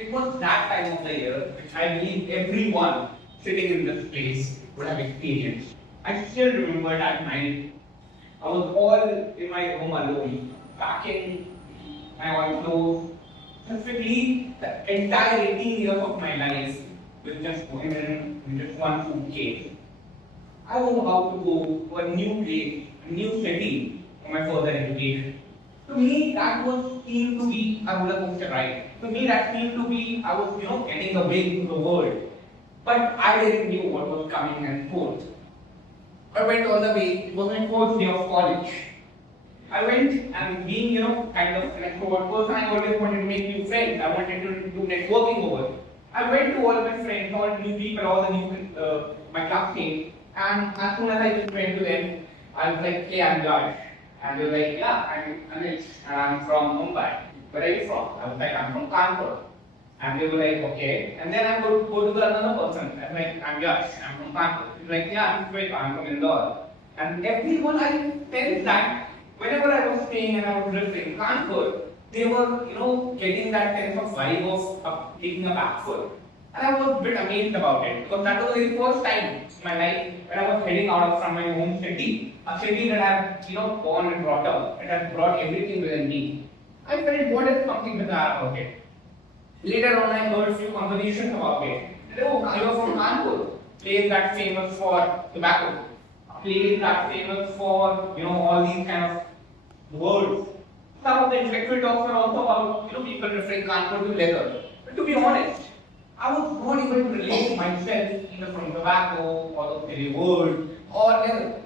It was that time of the year which I believe everyone sitting in this place would have experienced. I still remember that night. I was all in my room alone, packing my own clothes. Specifically, the entire 18 years of my life with just going in just one suitcase. I was about to go to a new place, a new city for my further education. To me, that was seemed to be a roller coaster ride. To me, that seemed to be I was, getting away into the world. But I didn't know what was coming and forth. I went all the way. It was my first day of college. I went and being, kind of an extrovert person, I always wanted to make new friends. I wanted to do networking over. I went to all my friends, all new people, all the new my classmates, and as soon as I just went to them, I was like, hey, I'm Josh. And they were like, yeah, I'm Anish, and I'm from Mumbai. Where are you from? I was like, I'm from Kanpur. And they were like, okay. And then I go to another person. I'm like, I'm Josh, I'm from Kanpur. He's like, yeah, I'm from Indore. And everyone I felt that whenever I was staying and I was living in Kanpur, they were, getting that sense of vibe of taking a back foot. And I was a bit amazed about it because that was the very first time in my life when I was heading out from my home city, a city that I have, born and brought up, it has brought everything within me. I felt what is something bizarre about it. Later on, I heard a few conversations about it. Oh, you're from Kanpur, place that's famous for tobacco, a place that's famous for all these kind of words. Some of the intellectual talks are also about people referring Kanpur to leather. But to be honest, I was not able to relate myself either from tobacco or the very word or leather.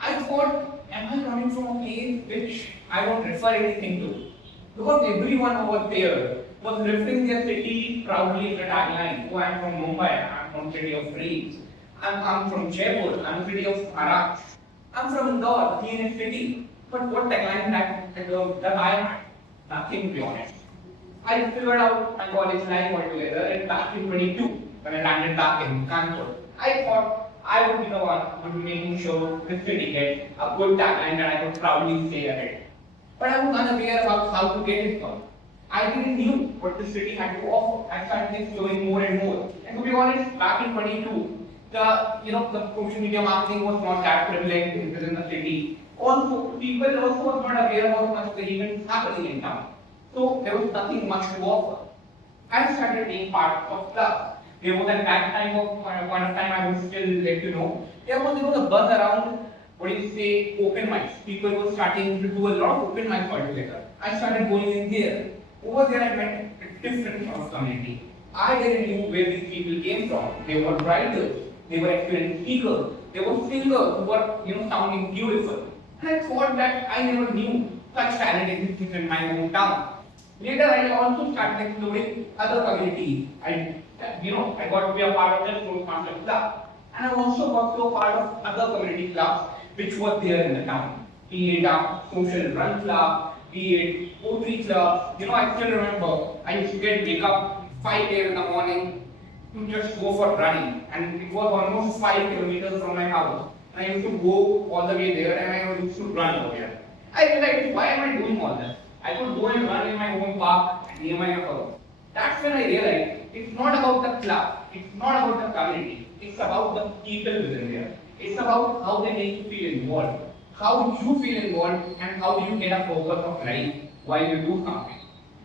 I thought, am I coming from a place which I don't refer anything to? Because everyone over there was referring their city proudly in the tagline. Oh, I'm from Mumbai, I'm from city of dreams. I'm from Jaipur, I'm city of Maharashtra. I'm from Indore, cleanest city. But what tagline that I had? Nothing, to be honest. I figured out my college life altogether and back in 22 when I landed back in Kanpur. I thought I would be the one who would be making sure this city gets a good tagline that I could proudly stay ahead. But I was unaware about how to get it from. I didn't know what the city had to offer. I started exploring more and more. And to be honest, back in 22, the social media marketing was not that prevalent within the city. Also, people also were not aware about much of the events happening in town. So there was nothing much to offer. I started being part of clubs. There was at that point of time I was still there was a buzz around open mics. People were starting to do a lot of open mics altogether. I started going in there. Over there I met a different sort of community. I didn't know where these people came from. They were writers, they were experienced speakers, they were singers who were sounding beautiful. And I thought that I never knew such talent existed in my hometown. Later, I also started exploring other communities. I got to be a part of the Toastmasters Club. And I also got to be a part of other community clubs which were there in the town. Be it a social run club, be it poetry club. I still remember I used to wake up 5 a.m. in the morning to just go for running. And it was almost 5 kilometers from my house. And I used to go all the way there and I used to run over here. I realized, why am I doing all this? I could go and run in my home park near my house. That's when I realized it's not about the club, it's not about the community, it's about the people within there. It's about how they make you feel involved, how you feel involved, and how you get a focus of life while you do something.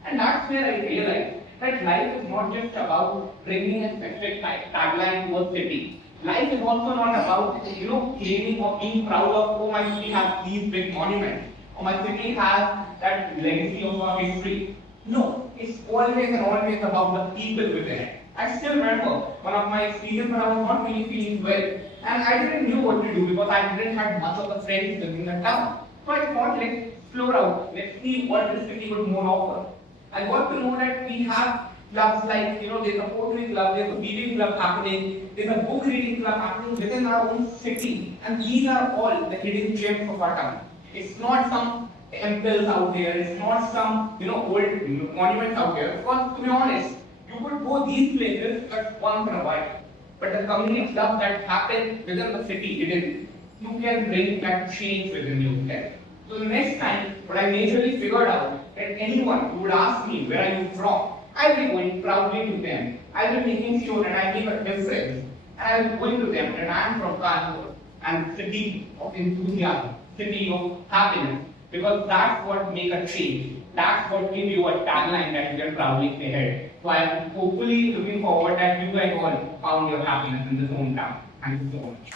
And that's where I realized that life is not just about bringing a specific tagline to a city. Life is also not about claiming or being proud of, oh, my city has these big monuments. Or my city has that legacy of our history. No, it's always and always about the people within it. I still remember one of my experiences when I was not really feeling well, and I didn't know what to do because I didn't have much of the friends within the town. So I thought, let's explore out, let's see what this city would more offer. I got to know that we have clubs like, there's a poetry club, there's a weaving club happening, there's a book reading club happening within our own city, and these are all the hidden gems of our town. It's not some temples out there, it's not some old monuments out there. Because to be honest, you could go these places but once in a while. But the community stuff that happened within the city, you can bring that change within you there. So the next time, what I majorly figured out that anyone who would ask me where are you from, I'll be going proudly to them. I'll be making sure that I make a difference. And I'll be going to them that I am from Kanpur and city of enthusiasm, city of happiness. Because that's what make a change. That's what gives you a tagline that you can proudly say ahead. So I'm hopefully looking forward that you guys all found your happiness in this hometown. Thank you so much.